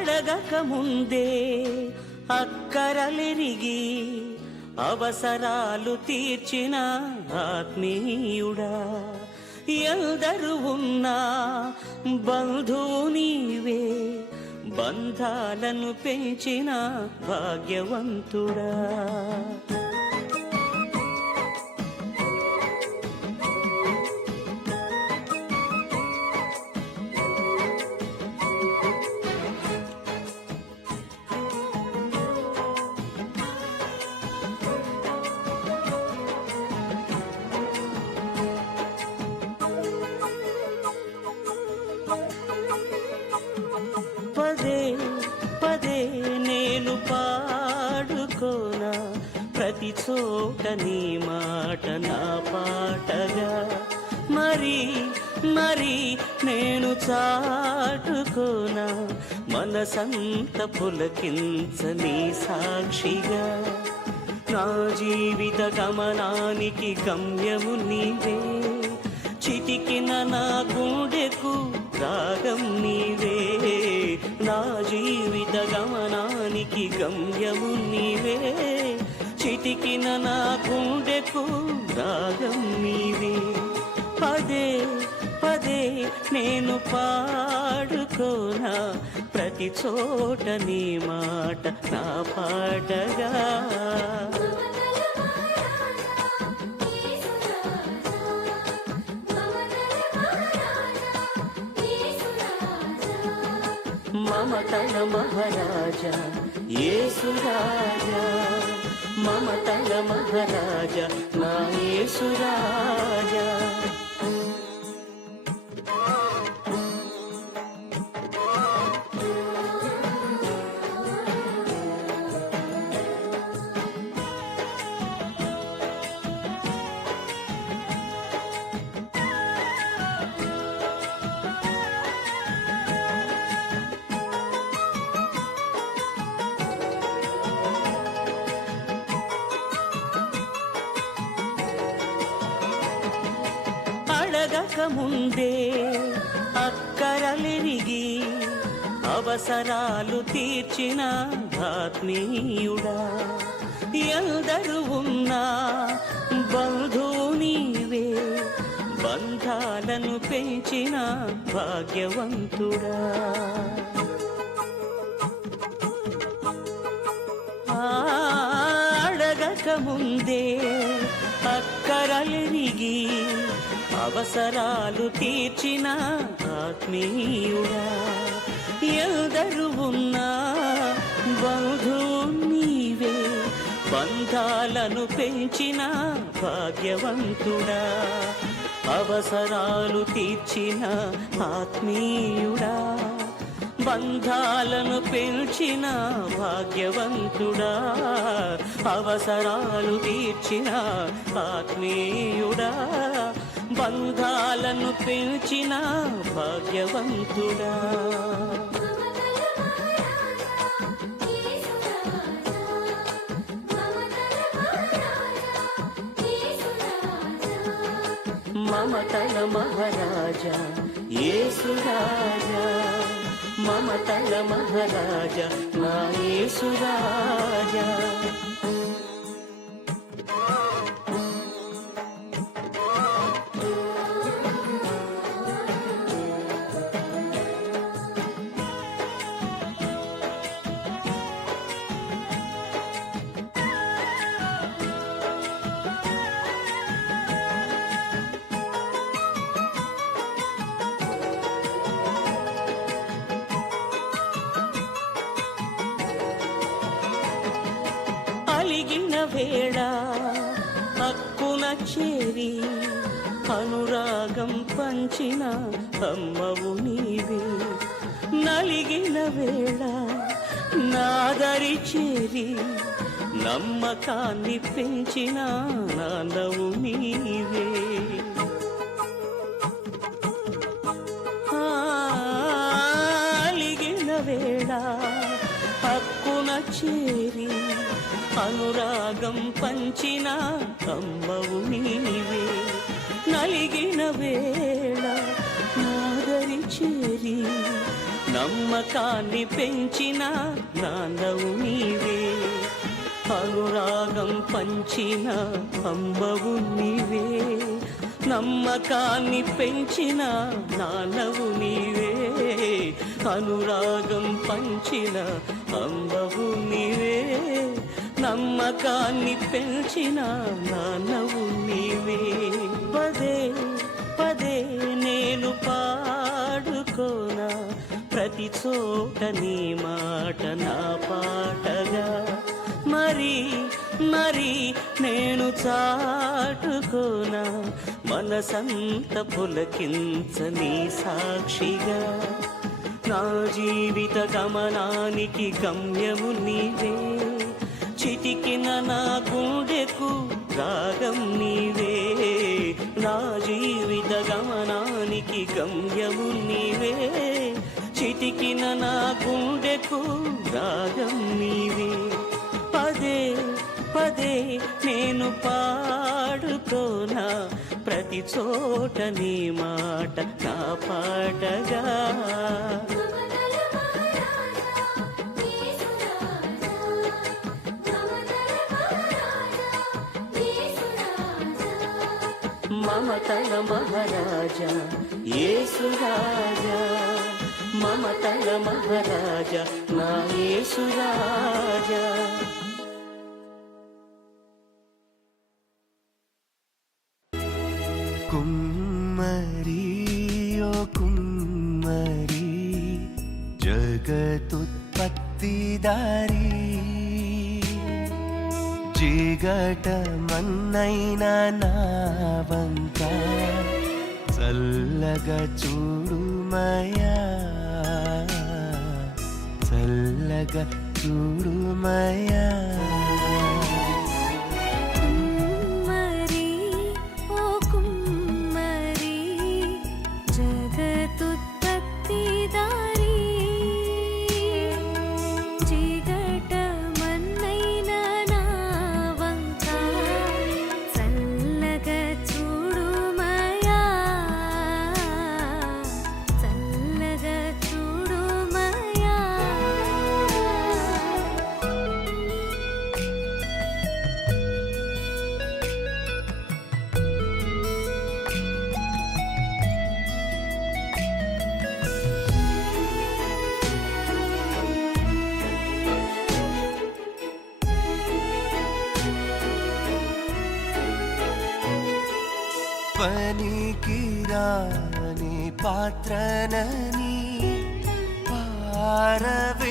అడగక ముందే అక్కరలెరిగి అవసరాలు తీర్చిన ఆత్మీయుడా, ఎందరు ఉన్నా బంధువు నీవే, బంధాలను పెంచిన భాగ్యవంతుడా. పదే పదే నేను పాడుకోనా ప్రతి చోట నీ మాట నా పాటగా, మరి మరి నేను చాటుకోనా మనసంత పులకించని సాక్షిగా. నా జీవిత గమనానికి గమ్యము నీవే, చిటికిన నా గుండెకు రాగం నీవే. నా జీవిత గమనానికి గమ్యము నీవే, చిటికిన నా గుండెకు రాగం నీవే. పదే పదే నేను పాడుకోనా ప్రతి చోట నీ మాట నా పాటగా. మమతల మహారాజా యేసు రాజా, మమతల మహారాజా నా యేసు రాజా. అడగక ముందే అక్కరలెరిగి అవసరాలు తీర్చిన ఆత్మీయుడా, ఎందరు ఉన్నా బంధువు నీవే, బంధాలను పెంచిన భాగ్యవంతుడా. అడగక ముందే అక్కరలెరిగి అవసరాలు తీర్చిన ఆత్మీయుడా, ఎందరు ఉన్నా బంధువు నీవే, బంధాలను పెంచిన భాగ్యవంతుడా. అవసరాలు తీర్చిన ఆత్మీయుడా, బంధాలను పెంచిన భాగ్యవంతుడా. అవసరాలు తీర్చిన ఆత్మీయుడా, బంధాలను పెంచిన భాగ్యవంతుడా. మమతల మహారాజా యేసు రాజా, మమతల మహారాజా నా యేసు రాజా. అలిగిన వేళ హక్కున చేరి అనురాగం పంచిన అమ్మవు నీవే, నలిగిన వేళ నాదరి చేరి నమ్మకాన్ని పెంచిన నాన్నవు నీవే. అలిగిన వేళ హక్కున చేరి అనురాగం పంచిన అమ్మవు నీవే, నలిగిన వేళ నాదరి చేరి నమ్మకాన్ని పెంచిన నాన్నవు నీవే, అనురాగం పంచిన అమ్మవు నీవే, నమ్మకాన్ని పెంచిన నాన్నవు నీవే, అనురాగం పంచిన అమ్మవు నీవే, నమ్మకాన్ని పెంచిన నాన్నవు నీవే. పదే పదే నేను పాడుకోనా ప్రతి చోట నీ మాట నా పాటగా, మరి మరి నేను చాటుకోనా మనసంత పులకించని సాక్షిగా. నా జీవిత గమనానికి గమ్యము నీవే, చితికిన నా గుండెకు రాగం నీవే. నా జీవిత గమనానికి గమ్యము నీవే, చితికిన నా గుండెకు రాగం నీవే. పదే పదే నేను పాడుకోనా ప్రతి చోట నీ మాట నా పాటగా. మమతల మహారాజా యేసు రాజా, మమతల మహారాజా నా యేసు రాజా. కుమ్మరి ఓ కుమ్మరి జగతుత్పత్తిదారి, జిగట మన్నైన నా వంక చల్లగా చూడుమయా, చల్లగా చూడుమయా. పనికిరాని పాత్రనని పారవే